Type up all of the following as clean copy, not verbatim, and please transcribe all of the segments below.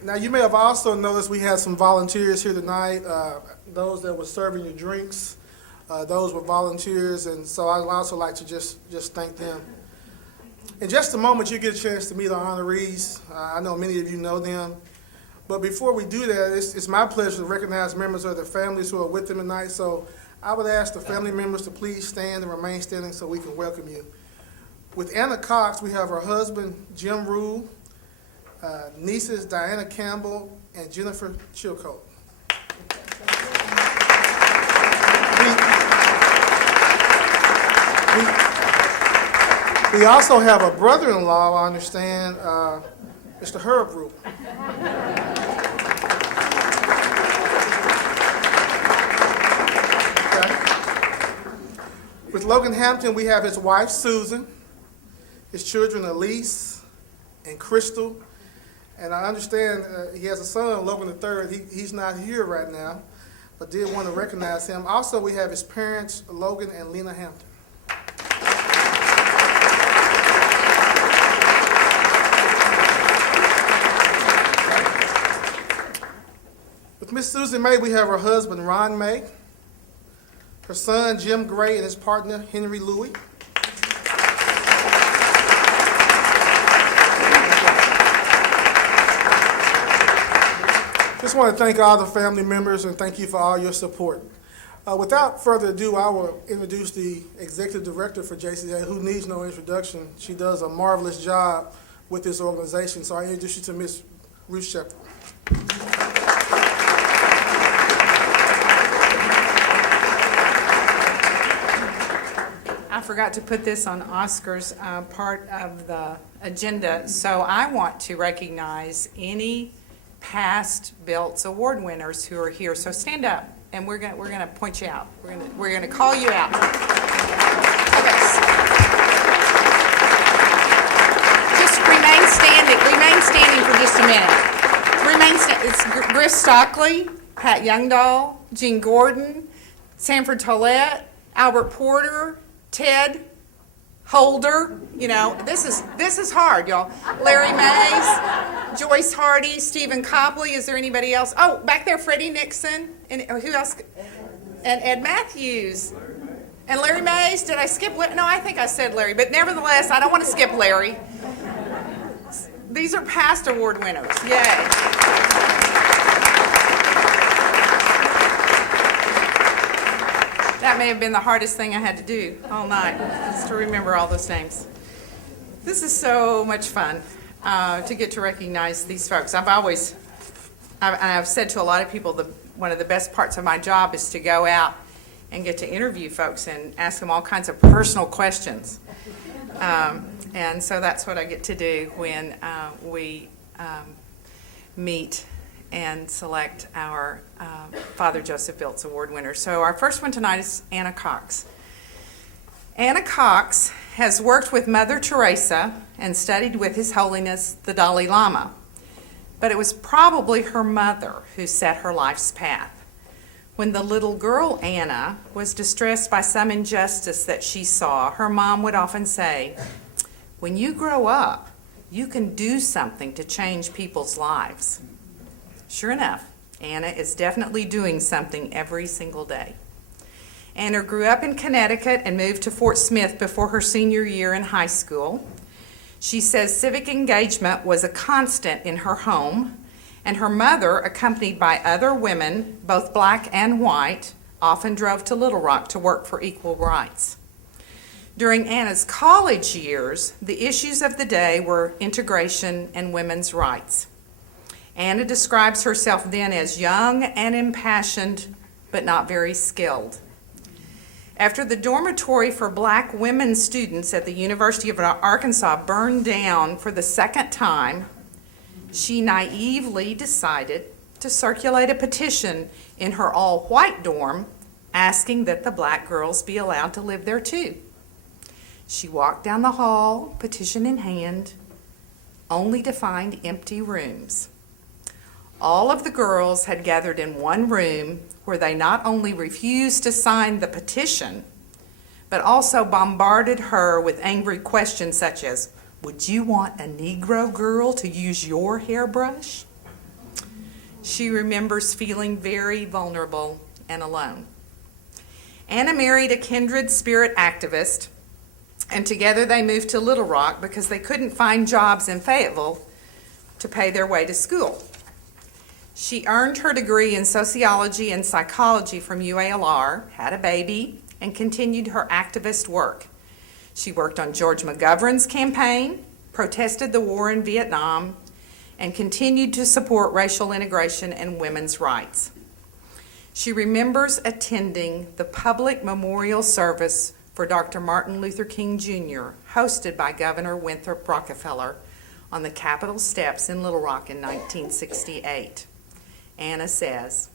Now, you may have also noticed we had some volunteers here tonight, those that were serving your drinks, those were volunteers, and so I'd also like to just thank them. In just a moment, you get a chance to meet our honorees. I know many of you know them, but before we do that, it's my pleasure to recognize members of their families who are with them tonight, so I would ask the family members to please stand and remain standing so we can welcome you. With Anna Cox, we have her husband, Jim Rule, nieces Diana Campbell and Jennifer Chilcote. We also have a brother-in-law, I understand, Mr. Herb Rule. Okay. With Logan Hampton, we have his wife, Susan, his children, Elise and Crystal. And I understand he has a son, Logan III. He's not here right now, but did want to recognize him. Also, we have his parents, Logan and Lena Hampton. With Miss Susan May, we have her husband, Ron May, her son, Jim Gray, and his partner, Henry Louie. Just want to thank all the family members and thank you for all your support. Without further ado, I will introduce the executive director for JCA, who needs no introduction. She does a marvelous job with this organization. So I introduce you to Ms. Ruth Shepard. I forgot to put this on Oscar's part of the agenda, so I want to recognize any past Belts Award winners who are here. So stand up, and we're gonna point you out. We're gonna call you out. Okay. Just remain standing. Remain standing for just a minute. Remain standing. It's Griff Stockley, Pat Youngdahl, Jean Gordon, Sanford Tollett, Albert Porter, Ted Holder. You know, this is hard, y'all. Larry Mays, Joyce Hardy, Stephen Copley. Is there anybody else? Oh, back there, Freddie Nixon. And who else? And Ed Matthews. And Larry Mays. Did I skip? No, I think I said Larry. But nevertheless, I don't want to skip Larry. These are past award winners. Yay. That may have been the hardest thing I had to do all night, is to remember all those names. This is so much fun to get to recognize these folks. I've said to a lot of people that one of the best parts of my job is to go out and get to interview folks and ask them all kinds of personal questions. And so that's what I get to do when we meet and select our Father Joseph Belts Award winner. So our first one tonight is Anna Cox. Anna Cox has worked with Mother Teresa and studied with His Holiness the Dalai Lama. But it was probably her mother who set her life's path. When the little girl Anna was distressed by some injustice that she saw, her mom would often say, "When you grow up, you can do something to change people's lives." Sure enough, Anna is definitely doing something every single day. Anna grew up in Connecticut and moved to Fort Smith before her senior year in high school. She says civic engagement was a constant in her home, and her mother, accompanied by other women, both black and white, often drove to Little Rock to work for equal rights. During Anna's college years, the issues of the day were integration and women's rights. Anna describes herself then as young and impassioned, but not very skilled. After the dormitory for black women students at the University of Arkansas burned down for the second time, she naively decided to circulate a petition in her all-white dorm asking that the black girls be allowed to live there too. She walked down the hall, petition in hand, only to find empty rooms. All of the girls had gathered in one room where they not only refused to sign the petition, but also bombarded her with angry questions such as, "Would you want a Negro girl to use your hairbrush?" She remembers feeling very vulnerable and alone. Anna married a kindred spirit activist, and together they moved to Little Rock because they couldn't find jobs in Fayetteville to pay their way to school. She earned her degree in sociology and psychology from UALR, had a baby, and continued her activist work. She worked on George McGovern's campaign, protested the war in Vietnam, and continued to support racial integration and women's rights. She remembers attending the public memorial service for Dr. Martin Luther King Jr., hosted by Governor Winthrop Rockefeller on the Capitol steps in Little Rock in 1968. Anna says,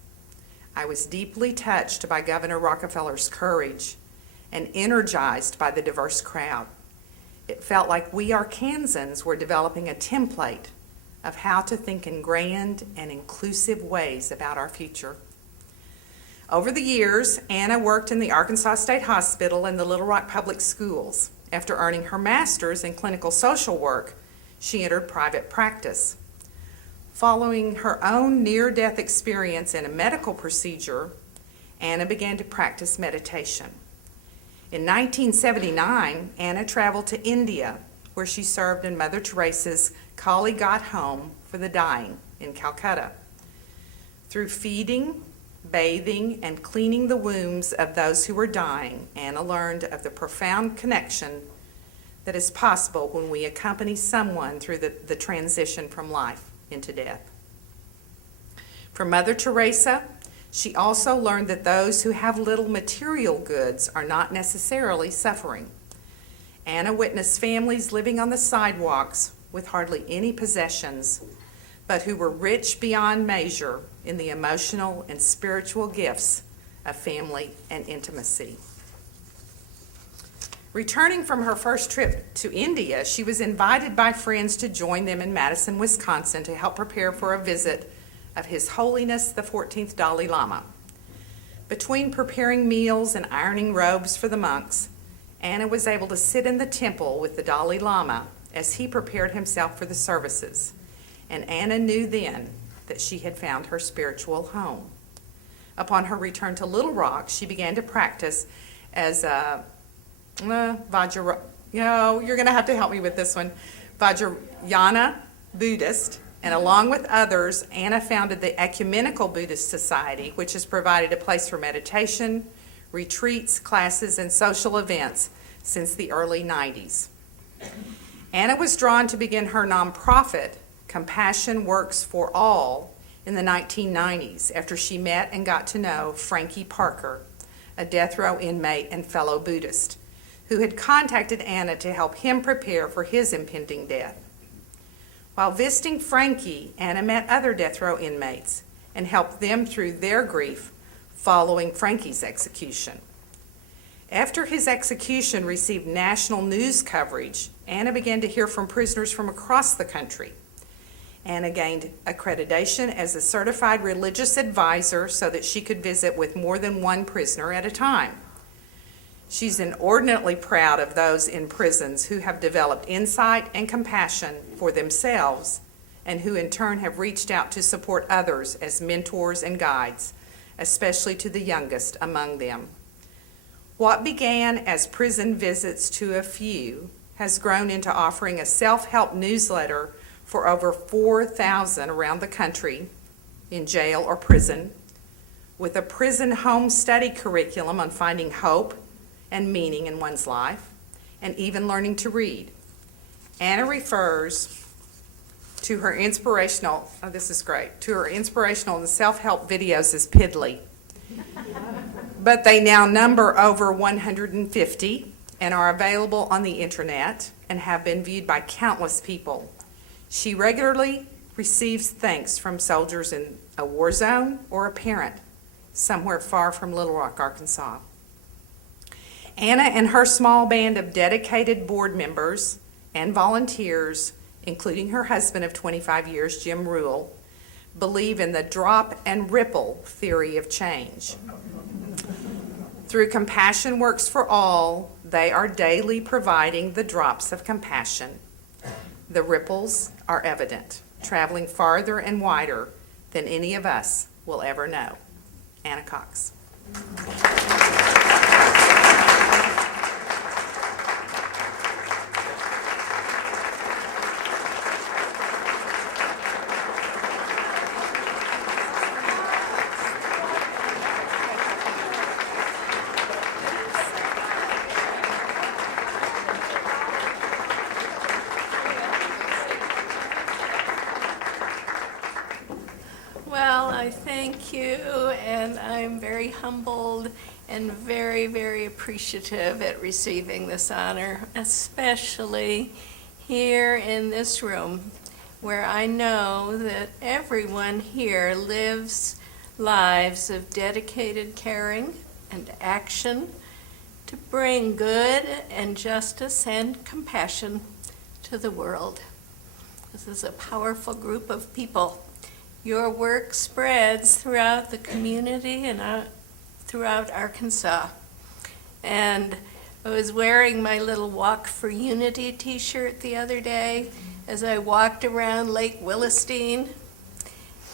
"I was deeply touched by Governor Rockefeller's courage and energized by the diverse crowd. It felt like we Arkansans were developing a template of how to think in grand and inclusive ways about our future." Over the years, Anna worked in the Arkansas State Hospital and the Little Rock Public Schools. After earning her master's in clinical social work, she entered private practice. Following her own near-death experience in a medical procedure, Anna began to practice meditation. In 1979, Anna traveled to India, where she served in Mother Teresa's Kalighat Home for the Dying in Calcutta. Through feeding, bathing, and cleaning the wounds of those who were dying, Anna learned of the profound connection that is possible when we accompany someone through the transition from life into death. From Mother Teresa, she also learned that those who have little material goods are not necessarily suffering. Anna witnessed families living on the sidewalks with hardly any possessions, but who were rich beyond measure in the emotional and spiritual gifts of family and intimacy. Returning from her first trip to India, she was invited by friends to join them in Madison, Wisconsin, to help prepare for a visit of His Holiness the 14th Dalai Lama. Between preparing meals and ironing robes for the monks, Anna was able to sit in the temple with the Dalai Lama as he prepared himself for the services, and Anna knew then that she had found her spiritual home. Upon her return to Little Rock, she began to practice as a you're going to have to help me with this one. Vajrayana Buddhist, and along with others, Anna founded the Ecumenical Buddhist Society, which has provided a place for meditation, retreats, classes, and social events since the early 90s. Anna was drawn to begin her nonprofit, Compassion Works for All, in the 1990s after she met and got to know Frankie Parker, a death row inmate and fellow Buddhist, who had contacted Anna to help him prepare for his impending death. While visiting Frankie, Anna met other death row inmates and helped them through their grief following Frankie's execution. After his execution received national news coverage, Anna began to hear from prisoners from across the country. Anna gained accreditation as a certified religious advisor so that she could visit with more than one prisoner at a time. She's inordinately proud of those in prisons who have developed insight and compassion for themselves and who in turn have reached out to support others as mentors and guides, especially to the youngest among them. What began as prison visits to a few has grown into offering a self-help newsletter for over 4,000 around the country in jail or prison, with a prison home study curriculum on finding hope and meaning in one's life, and even learning to read. Anna refers to her inspirational, to her inspirational and self-help videos as piddly. But they now number over 150 and are available on the internet and have been viewed by countless people. She regularly receives thanks from soldiers in a war zone or a parent somewhere far from Little Rock, Arkansas. Anna and her small band of dedicated board members and volunteers, including her husband of 25 years, Jim Rule, believe in the drop and ripple theory of change. Through Compassion Works for All, they are daily providing the drops of compassion. The ripples are evident, traveling farther and wider than any of us will ever know. Anna Cox. Well, I thank you, and I'm very humbled and very, very appreciative at receiving this honor, especially here in this room, where I know that everyone here lives lives of dedicated caring and action to bring good and justice and compassion to the world. This is a powerful group of people. Your work spreads throughout the community and throughout Arkansas. And I was wearing my little Walk for Unity t-shirt the other day as I walked around Lake Willistine.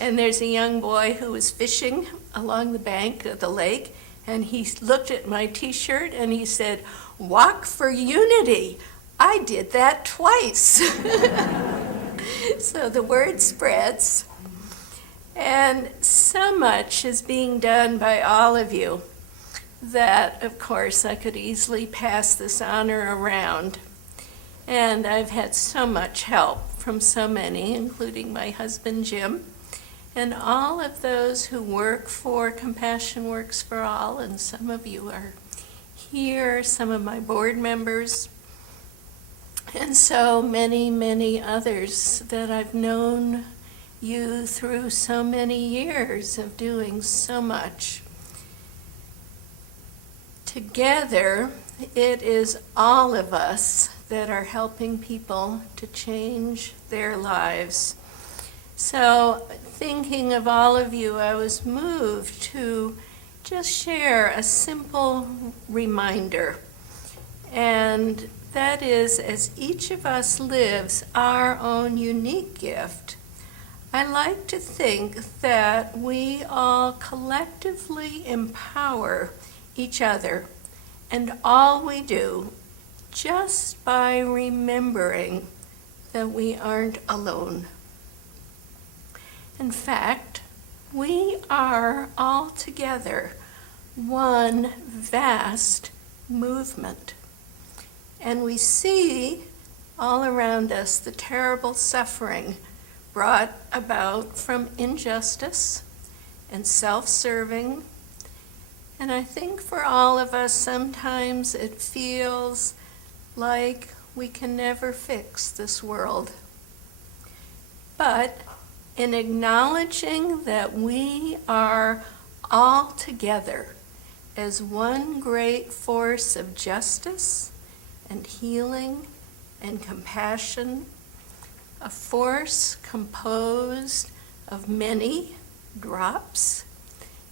And there's a young boy who was fishing along the bank of the lake, and he looked at my t-shirt and he said, "Walk for Unity. I did that twice." So the word spreads. And so much is being done by all of you that, of course, I could easily pass this honor around. And I've had so much help from so many, including my husband, Jim, and all of those who work for Compassion Works for All, and some of you are here, some of my board members, and so many, many others that I've known you through so many years of doing so much. Together, it is all of us that are helping people to change their lives. So, thinking of all of you, I was moved to just share a simple reminder. And that is, as each of us lives our own unique gift, I like to think that we all collectively empower each other and all we do just by remembering that we aren't alone. In fact, we are all together one vast movement. And we see all around us the terrible suffering brought about from injustice and self-serving. And I think for all of us, sometimes it feels like we can never fix this world. But in acknowledging that we are all together as one great force of justice and healing and compassion, a force composed of many drops,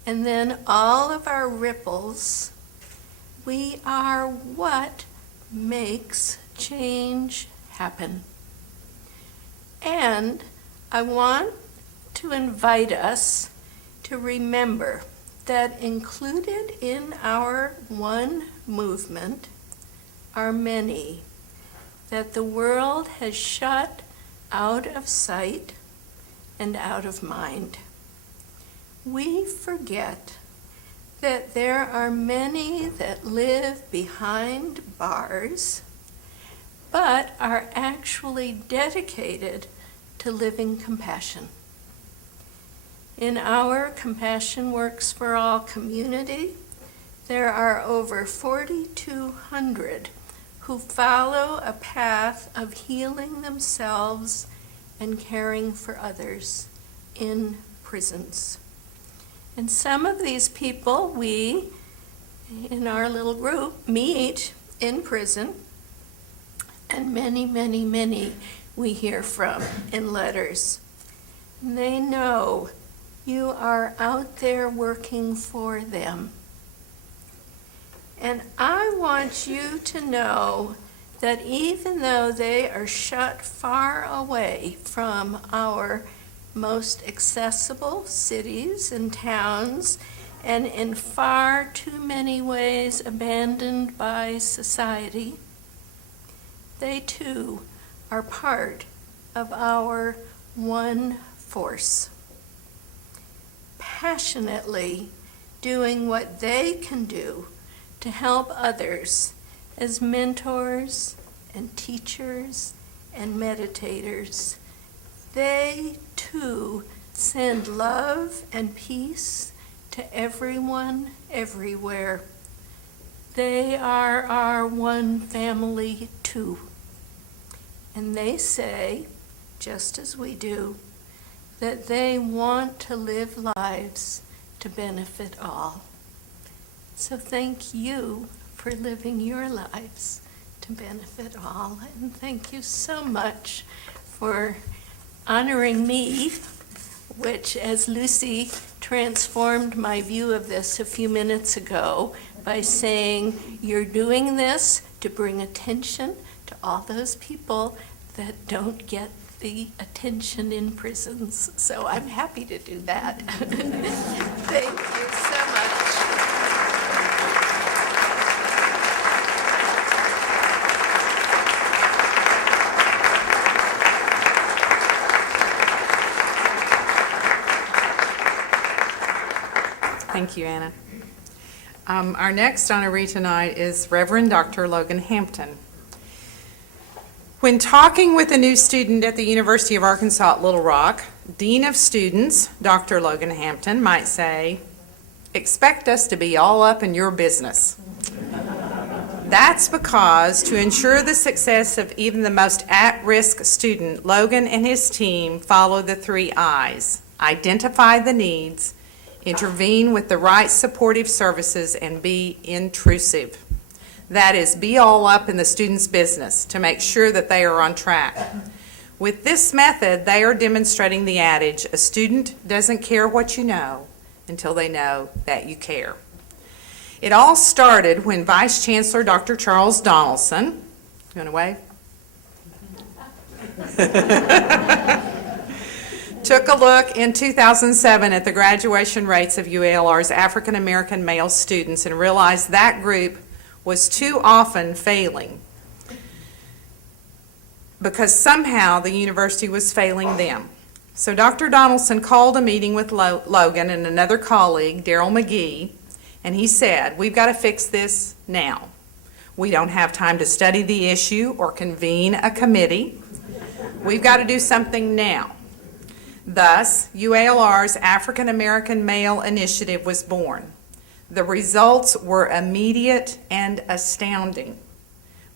and then all of our ripples, we are what makes change happen. And I want to invite us to remember that included in our one movement are many that the world has shut out of sight and out of mind. We forget that there are many that live behind bars, but are actually dedicated to living compassion. In our Compassion Works for All community, there are over 4,200 who follow a path of healing themselves and caring for others in prisons. And some of these people we in our little group meet in prison, and many, many, many we hear from in letters. And they know you are out there working for them. And I want you to know that even though they are shut far away from our most accessible cities and towns, and in far too many ways abandoned by society, they too are part of our one force, passionately doing what they can do to help others as mentors and teachers and meditators. They too send love and peace to everyone, everywhere. They are our one family too. And they say, just as we do, that they want to live lives to benefit all. So thank you for living your lives to benefit all. And thank you so much for honoring me, which, as Lucy transformed my view of this a few minutes ago by saying, you're doing this to bring attention to all those people that don't get the attention in prisons. So I'm happy to do that. Thank you so much. Thank you, Anna. Our next honoree tonight is Reverend Dr. Logan Hampton. When talking with a new student at the University of Arkansas at Little Rock, Dean of Students, Dr. Logan Hampton, might say, "Expect us to be all up in your business." That's because to ensure the success of even the most at-risk student, Logan and his team follow the 3 I's: identify the needs, intervene with the right supportive services, and be intrusive. That is, be all up in the student's business to make sure that they are on track. With this method, they are demonstrating the adage, a student doesn't care what you know until they know that you care. It all started when Vice Chancellor Dr. Charles Donaldson, you want to wave? Took a look in 2007 at the graduation rates of UALR's African American male students and realized that group was too often failing because somehow the university was failing them. So Dr. Donaldson called a meeting with Logan and another colleague, Daryl McGee, and he said, "We've got to fix this now. We don't have time to study the issue or convene a committee. We've got to do something now." Thus, UALR's African American Male Initiative was born. The results were immediate and astounding.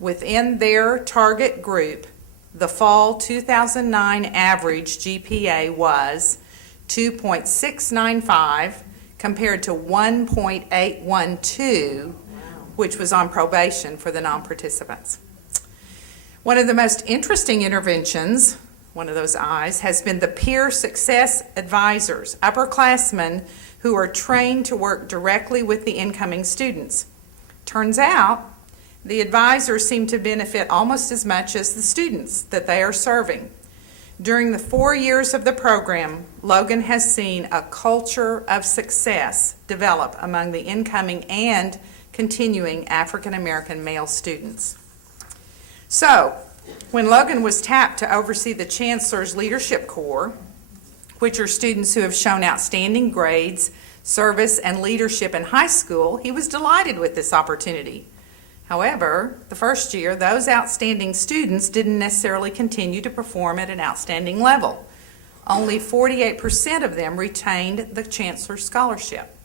Within their target group, the fall 2009 average GPA was 2.695 compared to 1.812, which was on probation for the non-participants. One of the most interesting interventions, one of those I's, has been the peer success advisors, upperclassmen who are trained to work directly with the incoming students. Turns out, the advisors seem to benefit almost as much as the students that they are serving. During the 4 years of the program, Logan has seen a culture of success develop among the incoming and continuing African American male students. So, when Logan was tapped to oversee the Chancellor's Leadership Corps, which are students who have shown outstanding grades, service, and leadership in high school, he was delighted with this opportunity. However, the first year, those outstanding students didn't necessarily continue to perform at an outstanding level. Only 48% of them retained the Chancellor's Scholarship.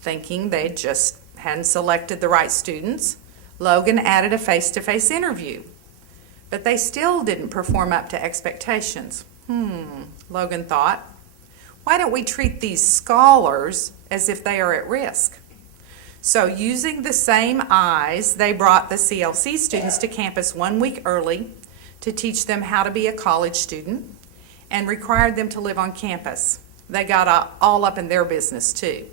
Thinking they just hadn't selected the right students, Logan added a face-to-face interview. But they still didn't perform up to expectations. Logan thought, why don't we treat these scholars as if they are at risk? So using the same eyes, they brought the CLC students to campus 1 week early to teach them how to be a college student and required them to live on campus. They got all up in their business too.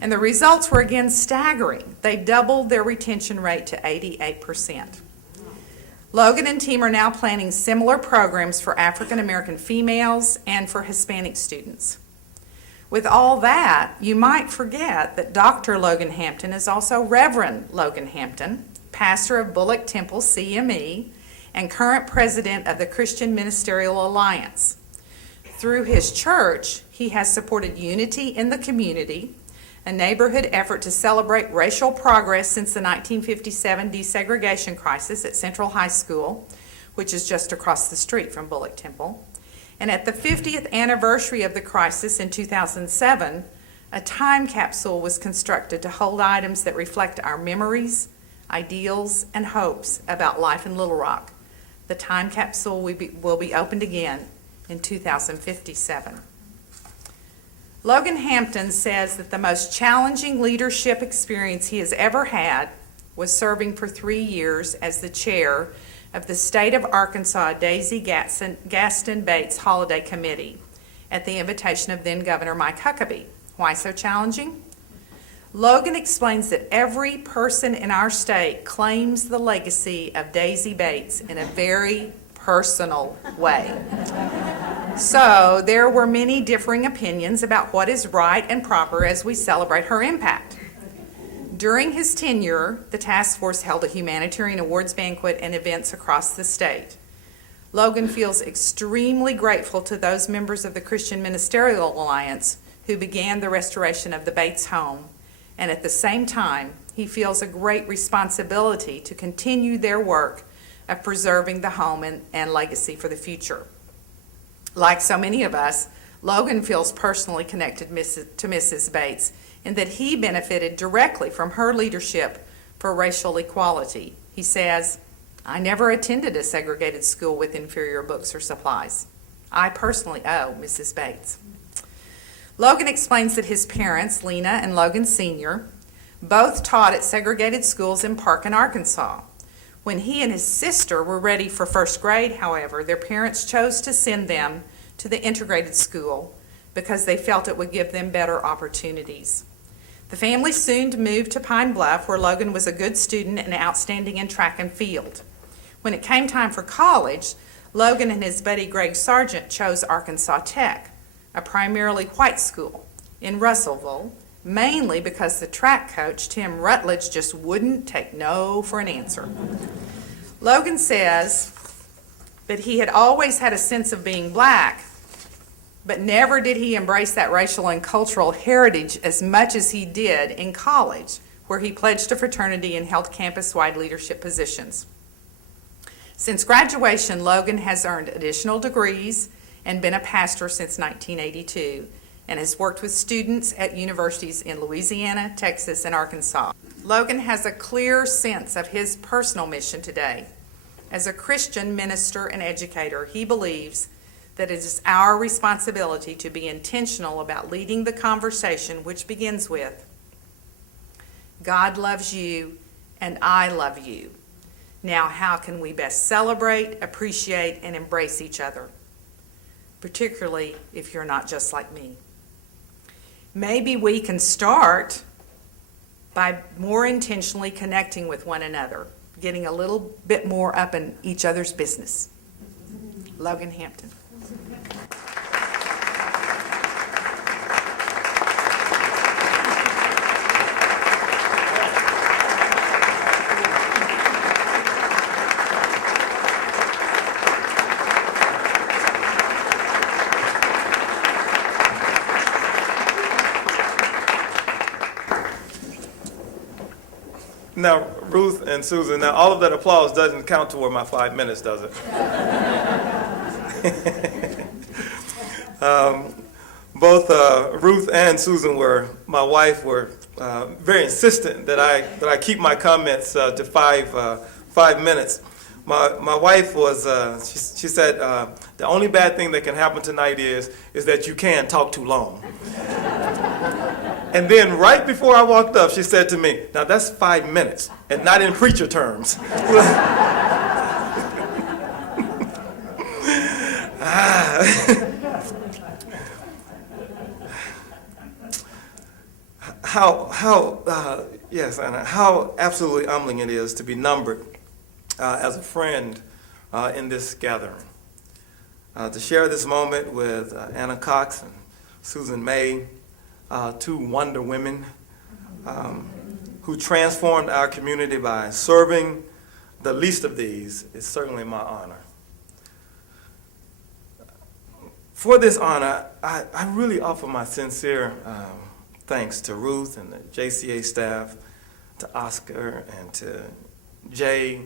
And the results were again staggering. They doubled their retention rate to 88%. Logan and team are now planning similar programs for African American females and for Hispanic students. With all that, you might forget that Dr. Logan Hampton is also Reverend Logan Hampton, pastor of Bullock Temple CME, and current president of the Christian Ministerial Alliance. Through his church, he has supported unity in the community, a neighborhood effort to celebrate racial progress since the 1957 desegregation crisis at Central High School, which is just across the street from Bullock Temple. And at the 50th anniversary of the crisis in 2007, a time capsule was constructed to hold items that reflect our memories, ideals, and hopes about life in Little Rock. The time capsule will be opened again in 2057. Logan Hampton says that the most challenging leadership experience he has ever had was serving for 3 years as the chair of the State of Arkansas Daisy Gaston Bates Holiday Committee at the invitation of then Governor Mike Huckabee. Why so challenging? Logan explains that every person in our state claims the legacy of Daisy Bates in a very personal way. So there were many differing opinions about what is right and proper as we celebrate her impact. During his tenure, the task force held a humanitarian awards banquet and events across the state. Logan feels extremely grateful to those members of the Christian Ministerial Alliance who began the restoration of the Bates home, and at the same time, he feels a great responsibility to continue their work of preserving the home and legacy for the future. Like so many of us, Logan feels personally connected to Mrs. Bates in that he benefited directly from her leadership for racial equality. He says, "I never attended a segregated school with inferior books or supplies. I personally owe Mrs. Bates." Logan explains that his parents, Lena and Logan Sr., both taught at segregated schools in Parkin, Arkansas. When he and his sister were ready for first grade, however, their parents chose to send them to the integrated school because they felt it would give them better opportunities. The family soon moved to Pine Bluff, where Logan was a good student and outstanding in track and field. When it came time for college, Logan and his buddy Greg Sargent chose Arkansas Tech, a primarily white school in Russellville, mainly because the track coach, Tim Rutledge, just wouldn't take no for an answer. Logan says that he had always had a sense of being black, but never did he embrace that racial and cultural heritage as much as he did in college, where he pledged to fraternity and held campus-wide leadership positions. Since graduation, Logan has earned additional degrees and been a pastor since 1982, and has worked with students at universities in Louisiana, Texas, and Arkansas. Logan has a clear sense of his personal mission today. As a Christian minister and educator, he believes that it is our responsibility to be intentional about leading the conversation, which begins with, "God loves you and I love you. Now how can we best celebrate, appreciate, and embrace each other? Particularly if you're not just like me." Maybe we can start by more intentionally connecting with one another, getting a little bit more up in each other's business. Logan Hampton. Now, Ruth and Susan, now all of that applause doesn't count toward my 5 minutes, does it? Both Ruth and Susan my wife were very insistent that I keep my comments to 5 minutes. My wife was, she said, the only bad thing that can happen tonight is that you can talk too long. And then right before I walked up, she said to me, now that's 5 minutes, and not in preacher terms. Yes, Anna, how absolutely humbling it is to be numbered as a friend in this gathering. To share this moment with Anna Cox and Susan May, two wonder women who transformed our community by serving the least of these, is certainly my honor. For this honor, I really offer my sincere thanks to Ruth and the JCA staff, to Oscar and to Jay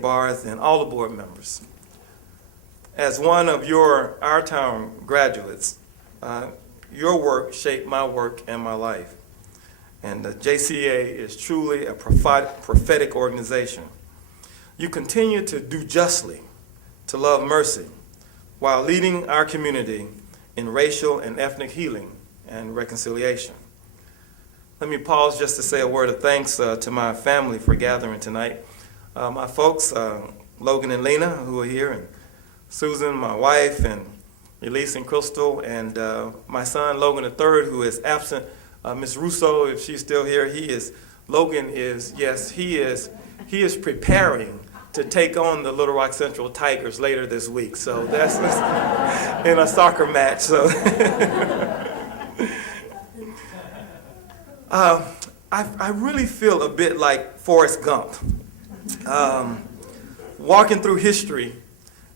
Barth, and all the board members. As one of our town graduates, your work shaped my work and my life. And the JCA is truly a prophetic organization. You continue to do justly, to love mercy, while leading our community in racial and ethnic healing and reconciliation. Let me pause just to say a word of thanks to my family for gathering tonight. My folks, Logan and Lena, who are here, and Susan, my wife, and Elise and Crystal, and my son, Logan III, who is absent. Miss Russo, if she's still here, Logan is preparing to take on the Little Rock Central Tigers later this week. So that's in a soccer match. So I really feel a bit like Forrest Gump, walking through history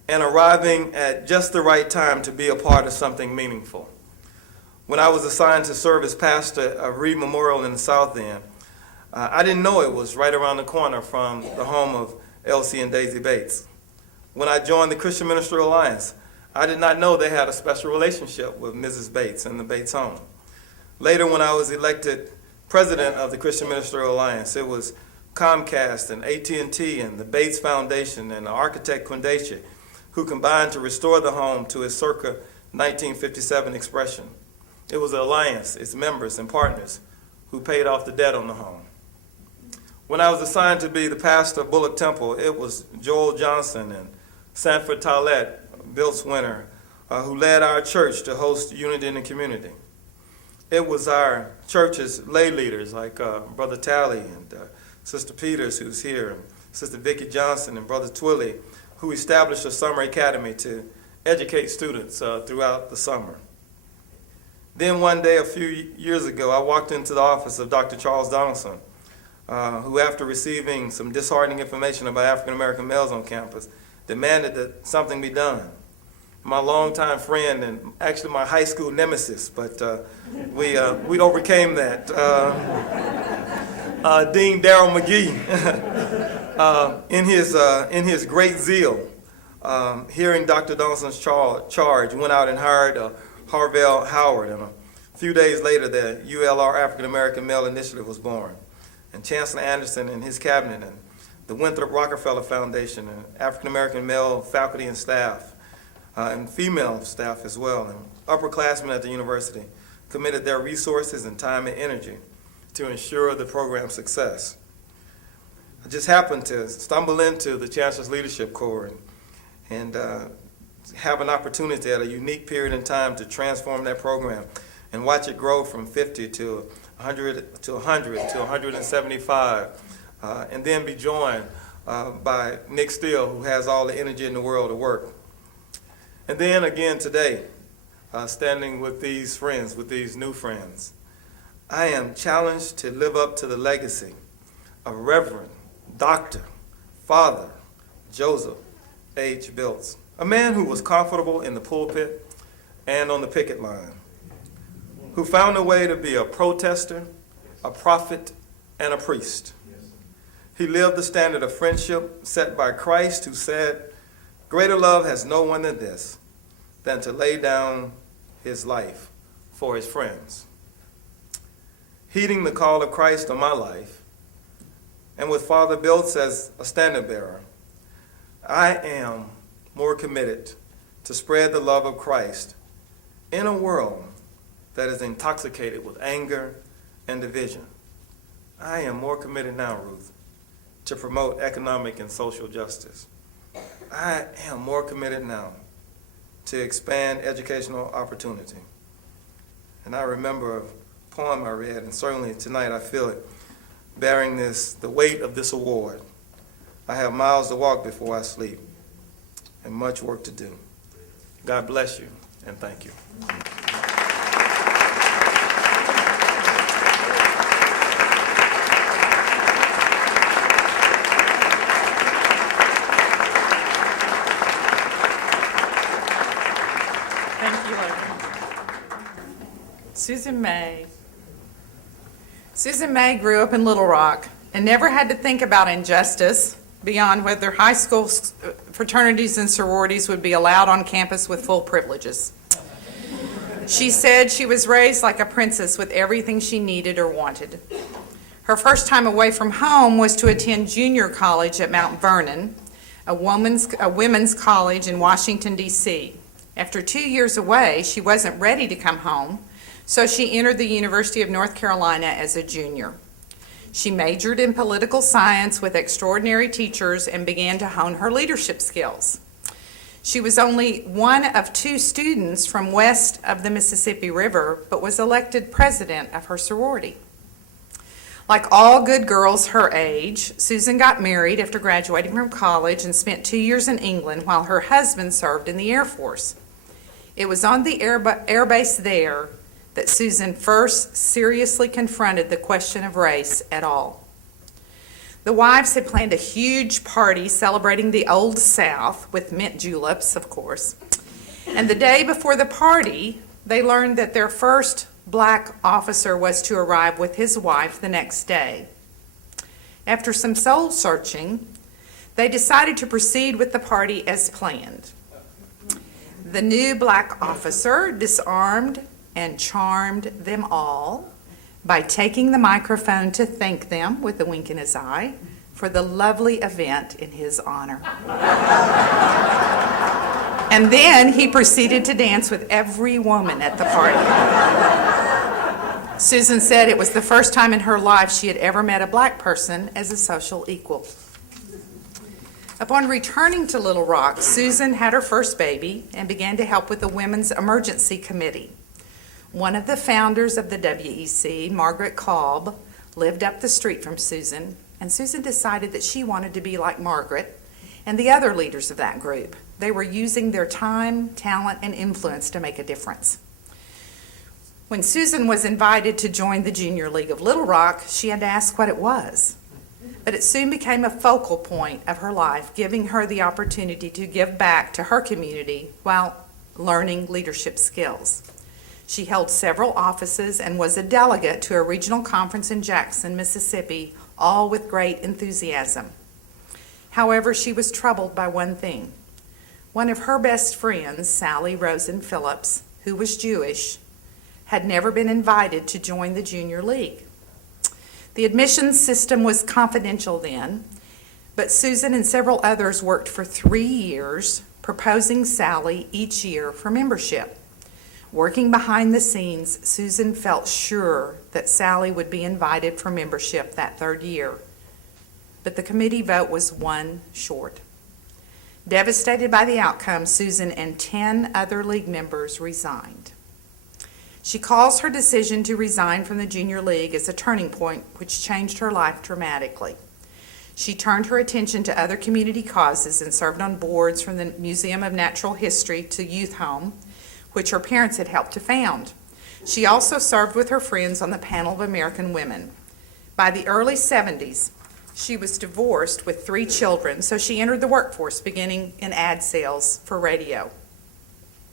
and arriving at just the right time to be a part of something meaningful. When I was assigned to serve as pastor of Reed Memorial in the South End, I didn't know it was right around the corner from the home of Elsie and Daisy Bates. When I joined the Christian Ministry Alliance, I did not know they had a special relationship with Mrs. Bates and the Bates home. Later, when I was elected president of the Christian Ministry Alliance, it was Comcast and AT&T and the Bates Foundation and the architect Quindacia who combined to restore the home to its circa 1957 expression. It was the Alliance, its members and partners, who paid off the debt on the home. When I was assigned to be the pastor of Bullock Temple, it was Joel Johnson and Sanford Tallett, Bilt's winner, who led our church to host unity in the community. It was our church's lay leaders like Brother Talley and Sister Peters, who's here, and Sister Vicki Johnson and Brother Twilley, who established a summer academy to educate students throughout the summer. Then one day, a few years ago, I walked into the office of Dr. Charles Donaldson, who, after receiving some disheartening information about African American males on campus, demanded that something be done. My longtime friend and actually my high school nemesis, but we overcame that. Dean Darrell McGee, in his great zeal, hearing Dr. Donaldson's charge, went out and hired Harvell Howard, and a few days later, the ULR African American Male Initiative was born. And Chancellor Anderson and his cabinet, and the Winthrop Rockefeller Foundation, and African American male faculty and staff, and female staff as well, and upperclassmen at the university committed their resources and time and energy to ensure the program's success. I just happened to stumble into the Chancellor's Leadership Corps and have an opportunity at a unique period in time to transform that program and watch it grow from 50 to 100 to 100 to 175, and then be joined by Nick Steele, who has all the energy in the world to work. And then again today, standing with these friends, with these new friends, I am challenged to live up to the legacy of Reverend Dr. Father Joseph H. Biltz, a man who was comfortable in the pulpit and on the picket line, who found a way to be a protester, a prophet, and a priest. He lived the standard of friendship set by Christ, who said, "Greater love has no one than this, than to lay down his life for his friends." Heeding the call of Christ on my life, and with Father Biltz as a standard bearer, I am more committed to spread the love of Christ in a world that is intoxicated with anger and division. I am more committed now, Ruth, to promote economic and social justice. I am more committed now to expand educational opportunity. And I remember a poem I read, and certainly tonight I feel it, bearing the weight of this award. I have miles to walk before I sleep and much work to do. God bless you, and thank you. Thank you, Larry. Susan May. Susan May grew up in Little Rock and never had to think about injustice beyond whether high school fraternities and sororities would be allowed on campus with full privileges. She said she was raised like a princess with everything she needed or wanted. Her first time away from home was to attend junior college at Mount Vernon, a women's college in Washington, D.C. After 2 years away, she wasn't ready to come home, so she entered the University of North Carolina as a junior. She majored in political science with extraordinary teachers and began to hone her leadership skills. She was only one of 2 students from west of the Mississippi River, but was elected president of her sorority. Like all good girls her age, Susan got married after graduating from college and spent 2 years in England while her husband served in the Air Force. It was on the air base there that Susan first seriously confronted the question of race at all. The wives had planned a huge party celebrating the Old South with mint juleps, of course. And the day before the party, they learned that their first black officer was to arrive with his wife the next day. After some soul searching, they decided to proceed with the party as planned. The new black officer disarmed and charmed them all by taking the microphone to thank them, with a wink in his eye, for the lovely event in his honor. And then he proceeded to dance with every woman at the party. Susan said it was the first time in her life she had ever met a black person as a social equal. Upon returning to Little Rock, Susan had her first baby and began to help with the Women's Emergency Committee. One of the founders of the WEC, Margaret Kolb, lived up the street from Susan, and Susan decided that she wanted to be like Margaret and the other leaders of that group. They were using their time, talent, and influence to make a difference. When Susan was invited to join the Junior League of Little Rock, she had to ask what it was. But it soon became a focal point of her life, giving her the opportunity to give back to her community while learning leadership skills. She held several offices and was a delegate to a regional conference in Jackson, Mississippi, all with great enthusiasm. However, she was troubled by one thing. One of her best friends, Sally Rosen Phillips, who was Jewish, had never been invited to join the Junior League. The admissions system was confidential then, but Susan and several others worked for 3 years, proposing Sally each year for membership. Working behind the scenes, Susan felt sure that Sally would be invited for membership that 3rd year, but the committee vote was 1 short. Devastated by the outcome, Susan and 10 other league members resigned. She calls her decision to resign from the Junior League as a turning point which changed her life dramatically. She turned her attention to other community causes and served on boards from the Museum of Natural History to Youth Home, which her parents had helped to found. She also served with her friends on the panel of American Women. By the early 70s, she was divorced with 3 children, so she entered the workforce, beginning in ad sales for radio.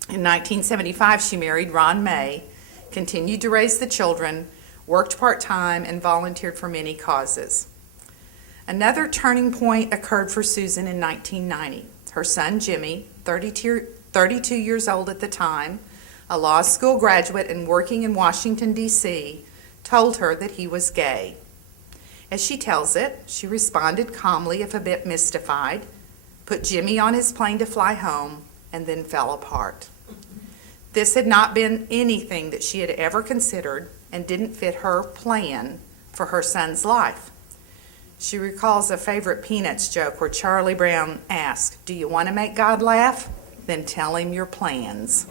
In 1975, she married Ron May, continued to raise the children, worked part-time, and volunteered for many causes. Another turning point occurred for Susan in 1990. Her son, Jimmy, 32 years old at the time, a law school graduate and working in Washington, D.C., told her that he was gay. As she tells it, she responded calmly, if a bit mystified, put Jimmy on his plane to fly home, and then fell apart. This had not been anything that she had ever considered and didn't fit her plan for her son's life. She recalls a favorite Peanuts joke where Charlie Brown asked, "Do you want to make God laugh? Then tell him your plans."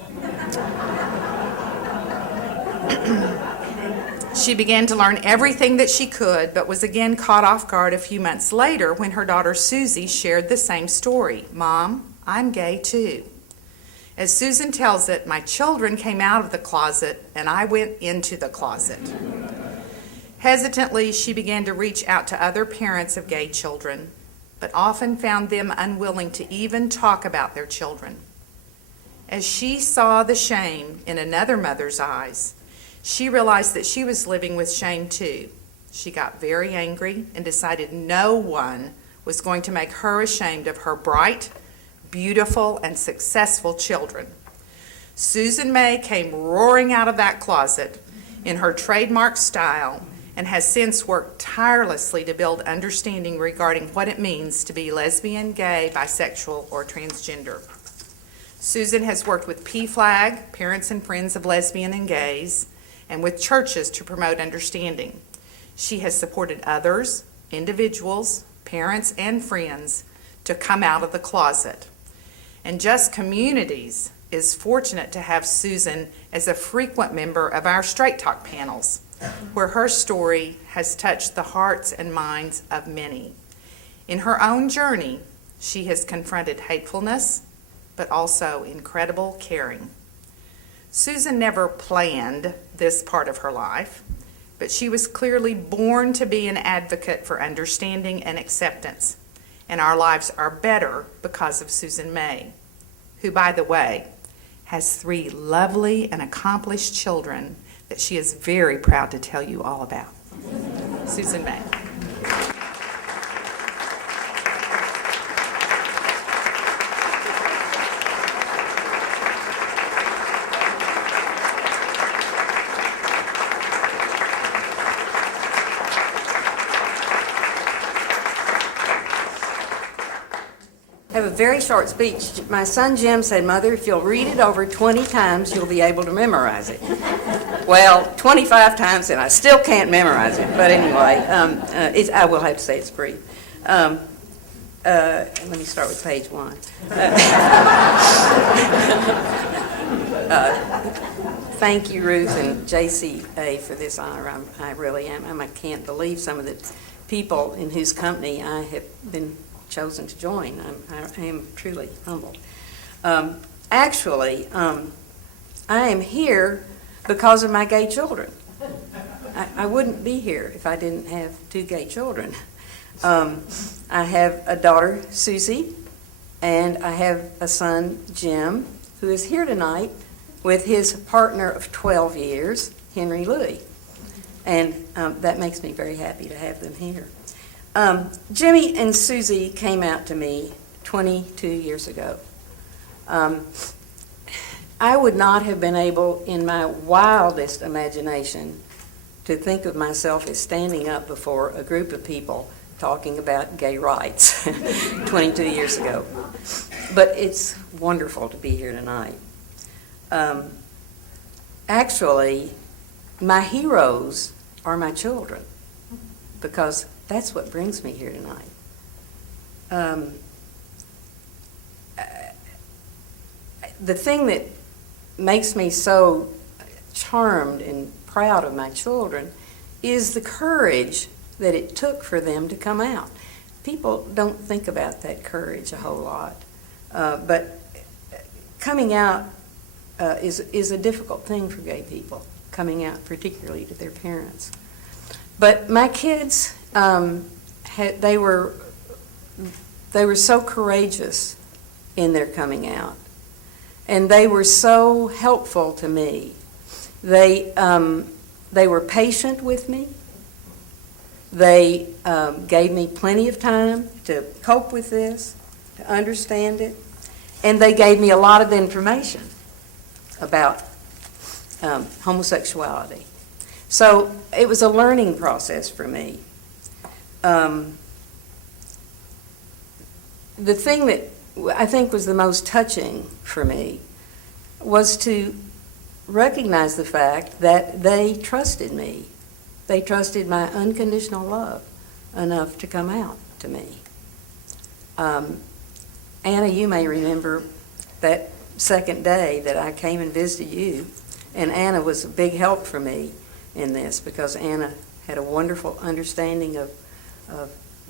She began to learn everything that she could, but was again caught off guard a few months later when her daughter Susie shared the same story. "Mom, I'm gay too." As Susan tells it, "My children came out of the closet and I went into the closet." Hesitantly, she began to reach out to other parents of gay children, but often found them unwilling to even talk about their children. As she saw the shame in another mother's eyes, she realized that she was living with shame too. She got very angry and decided no one was going to make her ashamed of her bright, beautiful, and successful children. Susan May came roaring out of that closet in her trademark style and has since worked tirelessly to build understanding regarding what it means to be lesbian, gay, bisexual, or transgender. Susan has worked with PFLAG, Parents and Friends of Lesbian and Gays, and with churches to promote understanding. She has supported others, individuals, parents, and friends to come out of the closet. And Just Communities is fortunate to have Susan as a frequent member of our Straight Talk panels, where her story has touched the hearts and minds of many. In her own journey, she has confronted hatefulness, but also incredible caring. Susan never planned this part of her life, but she was clearly born to be an advocate for understanding and acceptance, and our lives are better because of Susan May, who, by the way, has 3 lovely and accomplished children that she is very proud to tell you all about. Susan May. I have a very short speech. My son Jim said, "Mother, if you'll read it over 20 times, you'll be able to memorize it." Well, 25 times, and I still can't memorize it. But anyway, I will have to say it's brief. Let me start with page 1. Thank you, Ruth and JCA, for this honor. I really am. I can't believe some of the people in whose company I have been chosen to join. I am truly humbled. Actually, I am here because of my gay children. I wouldn't be here if I didn't have 2 gay children. I have a daughter, Susie, and I have a son, Jim, who is here tonight with his partner of 12 years, Henry Louie. And that makes me very happy to have them here. Jimmy and Susie came out to me 22 years ago. I would not have been able, in my wildest imagination, to think of myself as standing up before a group of people talking about gay rights 22 years ago. But it's wonderful to be here tonight. Actually, my heroes are my children, because that's what brings me here tonight. The thing that makes me so charmed and proud of my children is the courage that it took for them to come out. People don't think about that courage a whole lot, but coming out is a difficult thing for gay people, coming out particularly to their parents. But my kids, they were so courageous in their coming out, and they were so helpful to me. They were patient with me. They gave me plenty of time to cope with this, to understand it, and they gave me a lot of information about homosexuality. So it was a learning process for me. The thing that I think was the most touching for me was to recognized the fact that they trusted me. They trusted my unconditional love enough to come out to me. Anna, you may remember that second day that I came and visited you, and Anna was a big help for me in this because Anna had a wonderful understanding of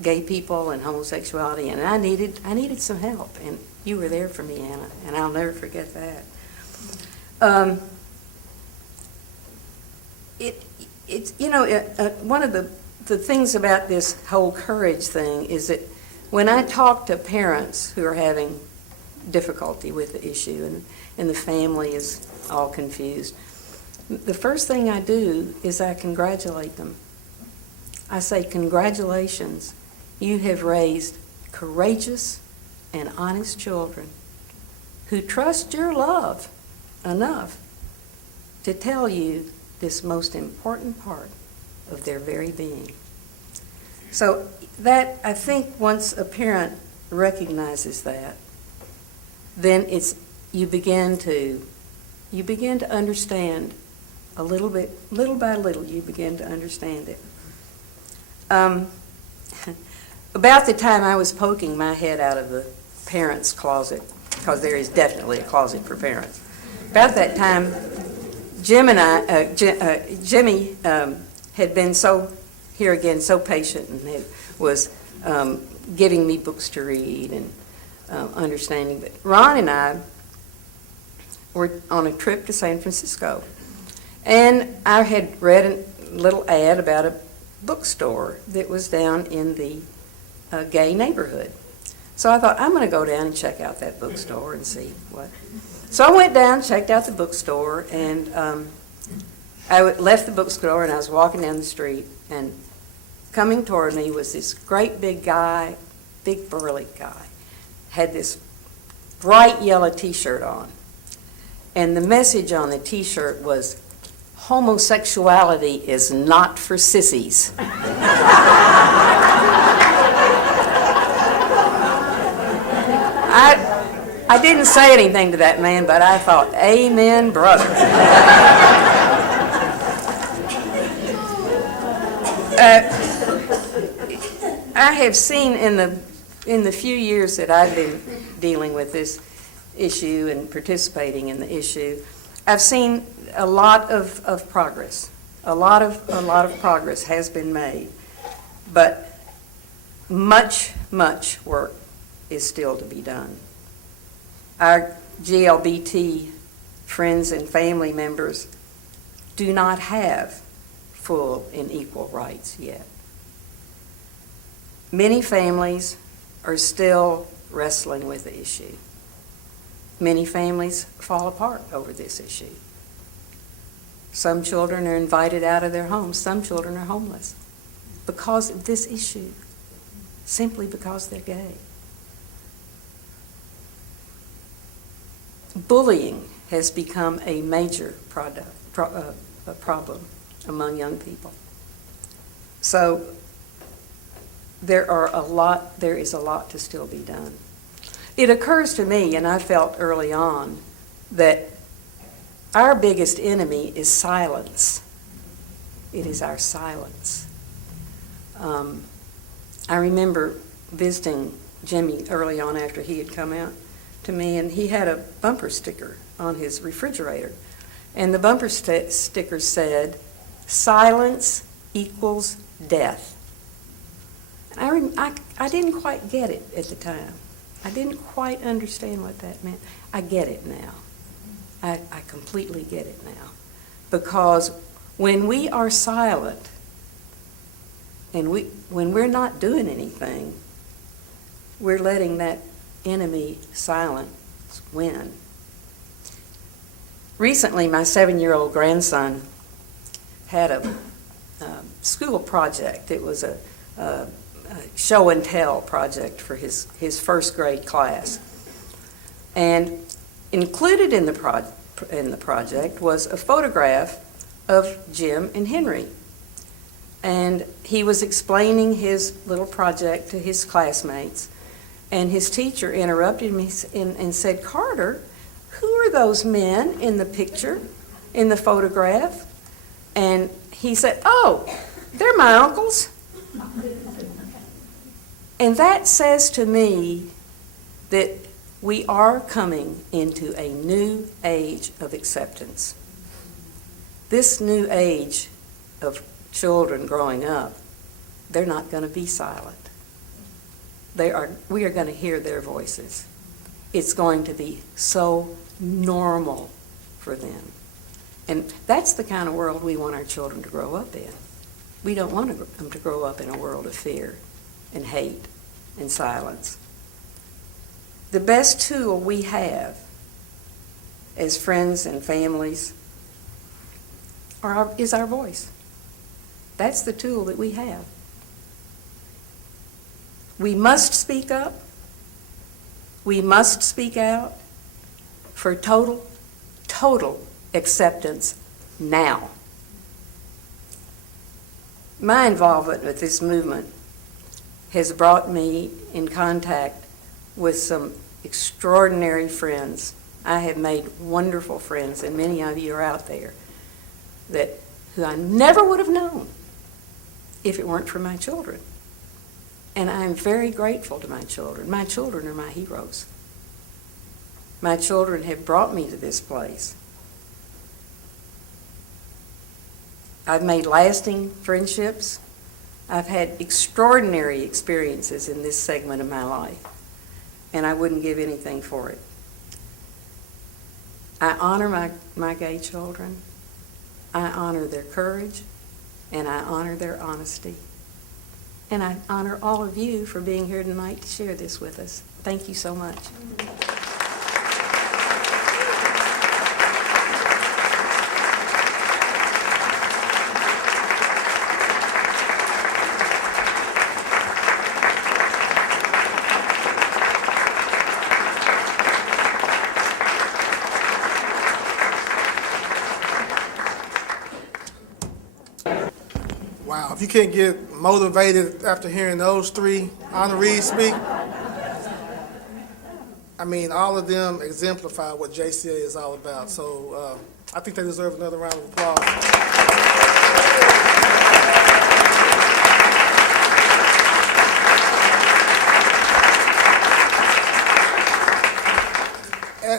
gay people and homosexuality, and I needed some help, and you were there for me, Anna, and I'll never forget that. One of the things about this whole courage thing is that when I talk to parents who are having difficulty with the issue and the family is all confused, the first thing I do is I congratulate them. I say, congratulations, you have raised courageous and honest children who trust your love enough to tell you this most important part of their very being. So that, I think, once a parent recognizes that, then you begin to understand a little bit, little by little, you begin to understand it. About the time I was poking my head out of the parents' closet, because there is definitely a closet for parents, about that time, Jimmy had been so patient and was giving me books to read and understanding. But Ron and I were on a trip to San Francisco, and I had read a little ad about a bookstore that was down in the gay neighborhood. So I thought, I'm going to go down and check out that bookstore and see what. So I went down, checked out the bookstore, and I left the bookstore, and I was walking down the street, and coming toward me was this great big guy, big burly guy, had this bright yellow T-shirt on. And the message on the T-shirt was, homosexuality is not for sissies. I didn't say anything to that man, but I thought, amen, brother. I have seen in the few years that I've been dealing with this issue and participating in the issue, I've seen a lot of progress. A lot of progress has been made, but much work is still to be done. Our GLBT friends and family members do not have full and equal rights yet. Many families are still wrestling with the issue. Many families fall apart over this issue. Some children are invited out of their homes. Some children are homeless because of this issue, simply because they're gay. Bullying has become a major problem among young people. So there is a lot to still be done. It occurs to me, and I felt early on, that our biggest enemy is silence. It is our silence. I remember visiting Jimmy early on after he had come out to me, and he had a bumper sticker on his refrigerator. And the bumper sticker said, "Silence equals death." And I didn't quite get it at the time. I didn't quite understand what that meant. I get it now. I completely get it now. Because when we are silent and when we're not doing anything, we're letting that enemy silence win. Recently, my 7-year-old grandson had a school project. It was a show and tell project for his first grade class. And included in the project was a photograph of Jim and Henry. And he was explaining his little project to his classmates, and his teacher interrupted me and said, "Carter, who are those men in the picture in the photograph, and he said, "Oh, they're my uncles." And that says to me that we are coming into a new age of acceptance. This new age of children growing up, they're not going to be silent. We are going to hear their voices. It's going to be so normal for them. And that's the kind of world we want our children to grow up in. We don't want them to grow up in a world of fear and hate and silence. The best tool we have as friends and families is our voice. That's the tool that we have. We must speak up. We must speak out for total acceptance now. My involvement with this movement has brought me in contact with some extraordinary friends. I have made wonderful friends, and many of you are out there who I never would have known if it weren't for my children. And I'm very grateful to my children. My children are my heroes. My children have brought me to this place. I've made lasting friendships. I've had extraordinary experiences in this segment of my life, and I wouldn't give anything for it. I honor my gay children. I honor their courage, and I honor their honesty. And I honor all of you for being here tonight to share this with us. Thank you so much. Wow, if you can't get motivated after hearing those three honorees speak, I mean, all of them exemplify what JCA is all about. So I think they deserve another round of applause.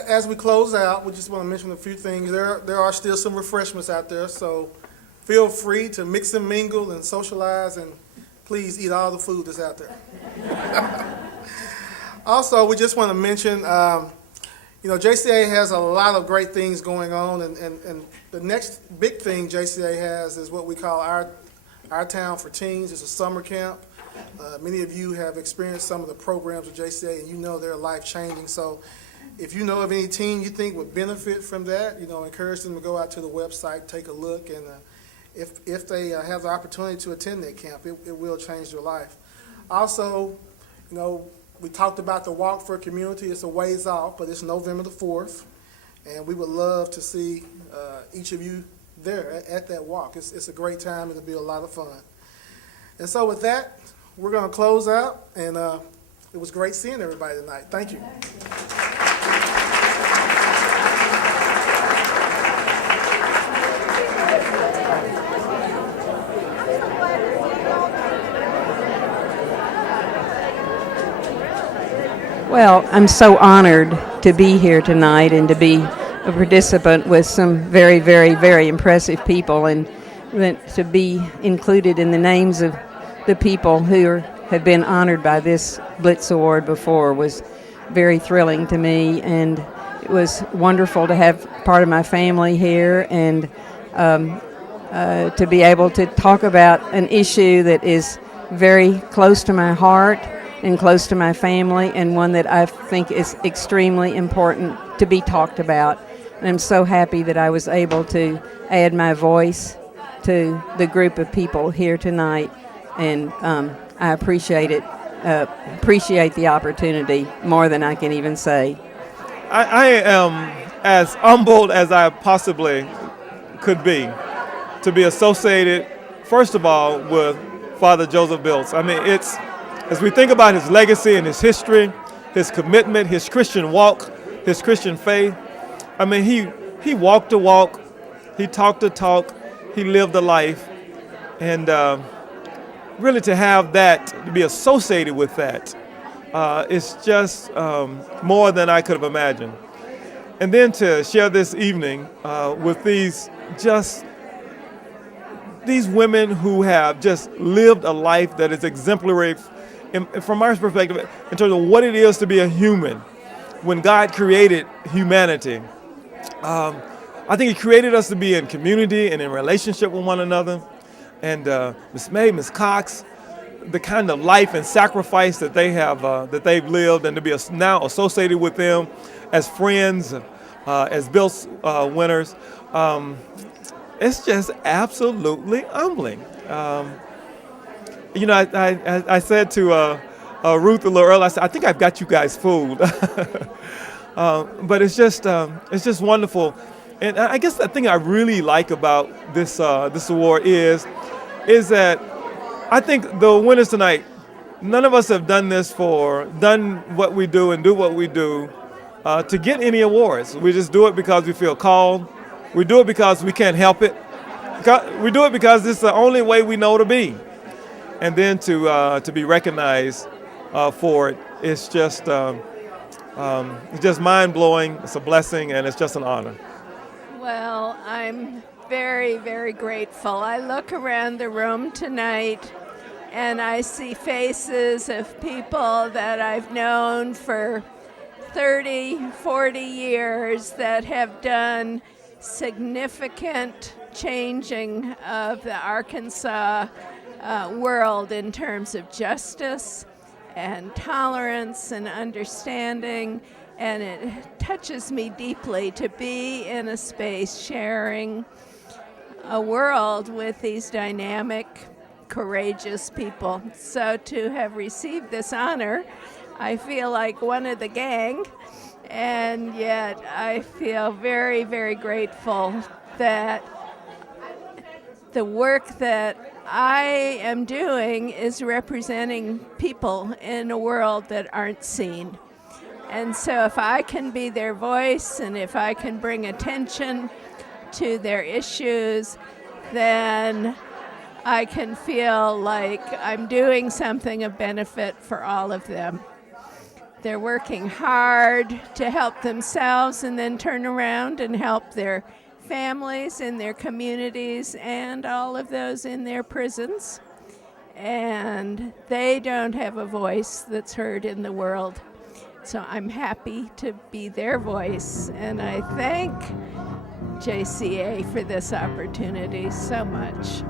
As we close out, we just want to mention a few things. There are still some refreshments out there, so feel free to mix and mingle and socialize, and please eat all the food that's out there. Also, we just want to mention, JCA has a lot of great things going on, and the next big thing JCA has is what we call our Town for Teens. It's a summer camp. Many of you have experienced some of the programs of JCA, and you know they're life-changing. So if you know of any teen you think would benefit from that, encourage them to go out to the website, take a look, and if they have the opportunity to attend that camp, it will change their life. Also, we talked about the Walk for Community. It's a ways off, but it's November the 4th, and we would love to see each of you there at that walk. It's a great time. It'll be a lot of fun. And so with that, we're going to close out, and it was great seeing everybody tonight. Thank you. Well, I'm so honored to be here tonight and to be a participant with some very, very, very impressive people, and to be included in the names of the people who have been honored by this Blitz Award before was very thrilling to me, and it was wonderful to have part of my family here and to be able to talk about an issue that is very close to my heart and close to my family, and one that I think is extremely important to be talked about. And I'm so happy that I was able to add my voice to the group of people here tonight, and I appreciate it, appreciate the opportunity more than I can even say. I am as humbled as I possibly could be to be associated, first of all, with Father Joseph Biltz. I mean, as we think about his legacy and his history, his commitment, his Christian walk, his Christian faith, I mean, he walked the walk He talked the talk. He lived the life. And really to have that, to be associated with that, it's just more than I could have imagined. And then to share this evening with these women who have just lived a life that is exemplary from our perspective in terms of what it is to be a human. When God created humanity, I think He created us to be in community and in relationship with one another. And Miss May, Miss Cox, the kind of life and sacrifice that they have, that they've lived, and to be now associated with them as friends, as Bill winners, it's just absolutely humbling. I said to Ruth a little earlier, I said, I think I've got you guys fooled. But it's just wonderful. And I guess the thing I really like about this award is that I think the winners tonight, none of us have done what we do and do what we do to get any awards. We just do it because we feel called. We do it because we can't help it. We do it because it's the only way we know to be. And then to be recognized for it, it's just mind-blowing. It's a blessing, and it's just an honor. Well, I'm very, very grateful. I look around the room tonight and I see faces of people that I've known for 30, 40 years that have done significant changing of the Arkansas world in terms of justice and tolerance and understanding. And it touches me deeply to be in a space sharing a world with these dynamic, courageous people. So to have received this honor, I feel like one of the gang, and yet I feel very, very grateful that the work that I am doing is representing people in a world that aren't seen. And so if I can be their voice and if I can bring attention to their issues, then I can feel like I'm doing something of benefit for all of them. They're working hard to help themselves and then turn around and help their families in their communities and all of those in their prisons. And they don't have a voice that's heard in the world. So I'm happy to be their voice, and I thank JCA for this opportunity so much.